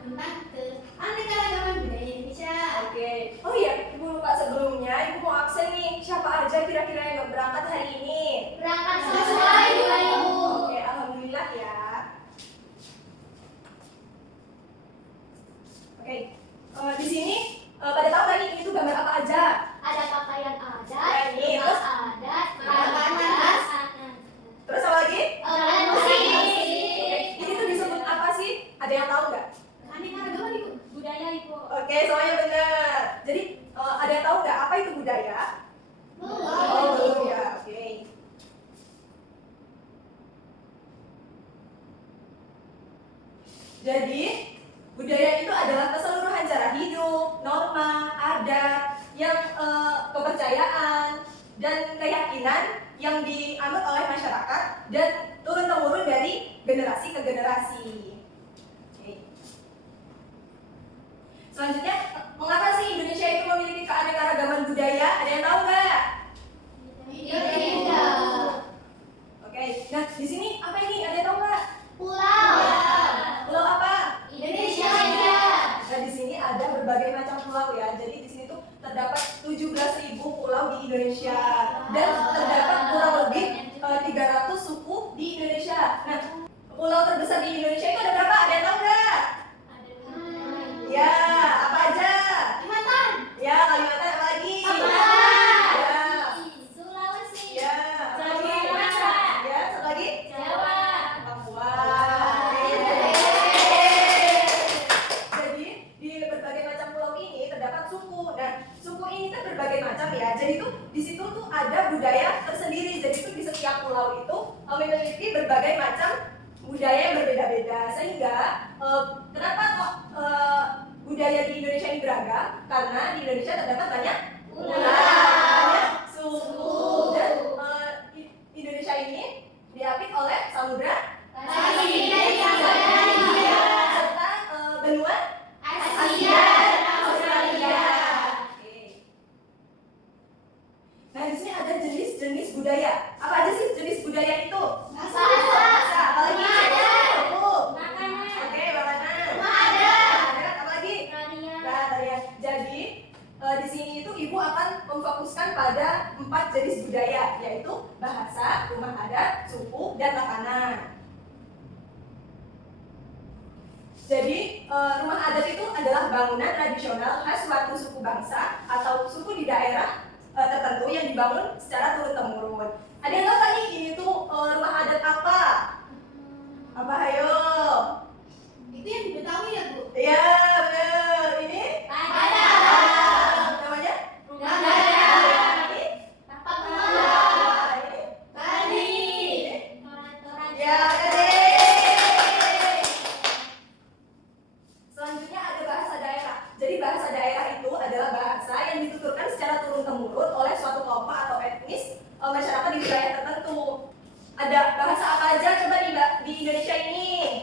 tentang keanekaragaman budaya Indonesia. Oke. Oh iya, Ibu lupa sebelumnya, Ibu mau absen nih. Siapa aja kira-kira yang nggak berangkat hari ini? Berangkat semua Ibu. Oke, alhamdulillah ya. Oke. Di sini pada tahu tadi ini tuh gambar apa aja? Ada pakaian adat, Ya, ini, rumah terus? adat, Makanan. Terus apa lagi? alat musik. Ini tuh disebut apa sih? Ada yang tahu nggak? Keanekaragaman Ibu. Budaya Ibu. Oke, semuanya benar. Jadi ada yang tahu nggak apa itu budaya? Oh, belum ya. Oke. Jadi budaya itu adalah keseluruhan cara hidup, norma, adat, yang kepercayaan dan keyakinan yang dianut oleh masyarakat dan turun-temurun dari generasi ke generasi. Oke. Selanjutnya, mengapa sih Indonesia itu memiliki keanekaragaman budaya? Ada yang tahu nggak? Iya. Oke. Nah, di sini apa ini? Ada yang tahu nggak? Pulau. Pulau apa? Indonesia. Nah, di sini ada berbagai macam pulau ya. Jadi di sini tuh terdapat 17.000 pulau di Indonesia dan terdapat kurang lebih 300 suku di Indonesia. Nah, pulau terbesar di Indonesia itu ada berapa? Ada yang tahu nggak? Ya, apa aja? Kalimantan. Ya, Kalimantan apa lagi? Papua. Ya, Sulawesi. ya, apa lagi? Sumatera. Ya, satu lagi? Jawa. Papua. Jadi di berbagai macam pulau ini terdapat suku. Nah, suku ini kan berbagai macam ya. Jadi tuh di situ tuh ada budaya tersendiri. Jadi tuh di setiap pulau itu memiliki berbagai macam budaya yang berbeda-beda. Sehingga kenapa kok budaya di Indonesia ini beragam? Karena di Indonesia terdapat banyak pulau, banyak suku dan Indonesia ini diapit oleh samudra Pasifik dan Samudra serta benua Asia dan Australia. Oke. Nah, di sini ada jenis-jenis budaya. Apa aja sih jenis budaya itu? Bahasa. Apalagi? Rumah adat. Makanan. Makanan. Oke, makanan. Rumah adat. Adat, apa lagi? Tarian. Nah, tarian. Jadi di sini itu Ibu akan memfokuskan pada 4 jenis budaya, yaitu bahasa, rumah adat, suku, dan makanan. Jadi rumah adat itu adalah bangunan tradisional khas suatu suku bangsa atau suku di daerah tertentu yang dibangun secara turun-temurun. Ada yang tahu tadi ini tuh rumah adat apa? Apa hayo? Itu yang di Betawi ya Bu? Iya, benar. Ini? Padang. Namanya? Rumah adat. Ini? Papua. Ini? Bali. Ya, oke. Selanjutnya ada bahasa daerah. Jadi bahasa daerah itu adalah bahasa yang dituturkan secara turun-temurun oleh suatu kelompok atau etnis masyarakat di wilayah tertentu. Ada bahasa apa aja coba di Indonesia ini?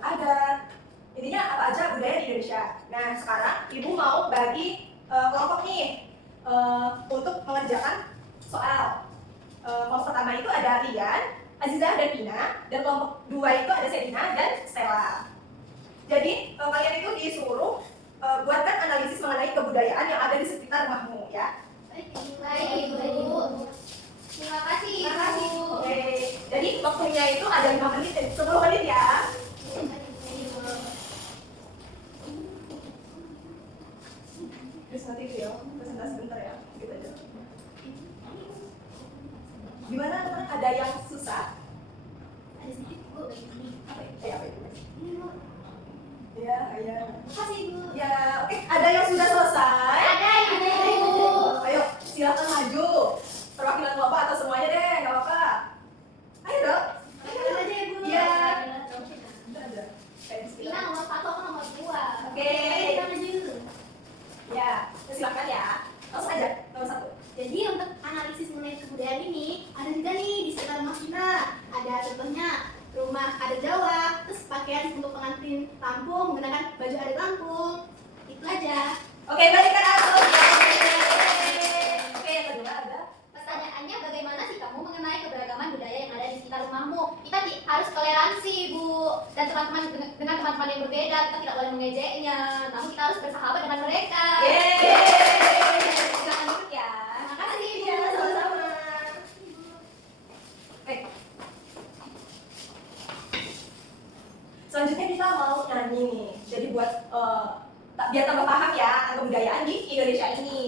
adat. Intinya apa aja budaya di Indonesia. Nah, sekarang Ibu mau bagi kelompok nih untuk mengerjakan soal. Kelompok pertama itu ada Rian, Azizah, dan Vina. Dan kelompok 2 itu ada Selina dan Stella. Jadi kalian itu disuruh buatkan analisis mengenai kebudayaan yang ada di sekitar rumahmu ya. Baik, Ibu. Terima kasih, Ibu. Oke. Jadi waktunya itu ada 5 menit, 10 menit ya. Terus nanti itu ya, presentasi bentar ya, gitu aja. Gimana teman? Ada yang susah? Ada sedikit, Bu. Apa itu? Ini, Bu. Ya, ya. Makasih, Bu. Ya, oke. Ada yang sudah selesai? Ada, Ibu. Ayo, silakan maju. Perwakilan kelompok atau semuanya deh, nggak apa-apa. Ayo dong. Silakan aja, Ibu. Iya. Ada. Vina nomor 1, aku nomor 2. Oke. Kita maju. Ya, silakan ya. Langsung aja, nomor 1. Jadi untuk analisis mengenai kebudayaan ini ada juga nih di sekitar rumah kita. Ada contohnya rumah adat Jawa, terus pakaian untuk pengantin Lampung menggunakan baju adat Lampung. Itu aja. Oke, balikan aku. Oke, yang kedua ada. Pertanyaannya, bagaimana sih kamu mengenai keberagaman budaya yang ada di sekitar rumahmu? Kita harus toleransi, Bu. Dan teman-teman dengan teman-teman yang berbeda, kita tidak boleh mengejeknya. Namun kita harus bersahabat dengan mereka. Yeay. Silakan duduk ya. Terima kasih, Bu. Iya, sama-sama. Oke. Selanjutnya kita mau nyanyi nih. Jadi buat biar tambah paham ya tentang kebudayaan di Indonesia ini.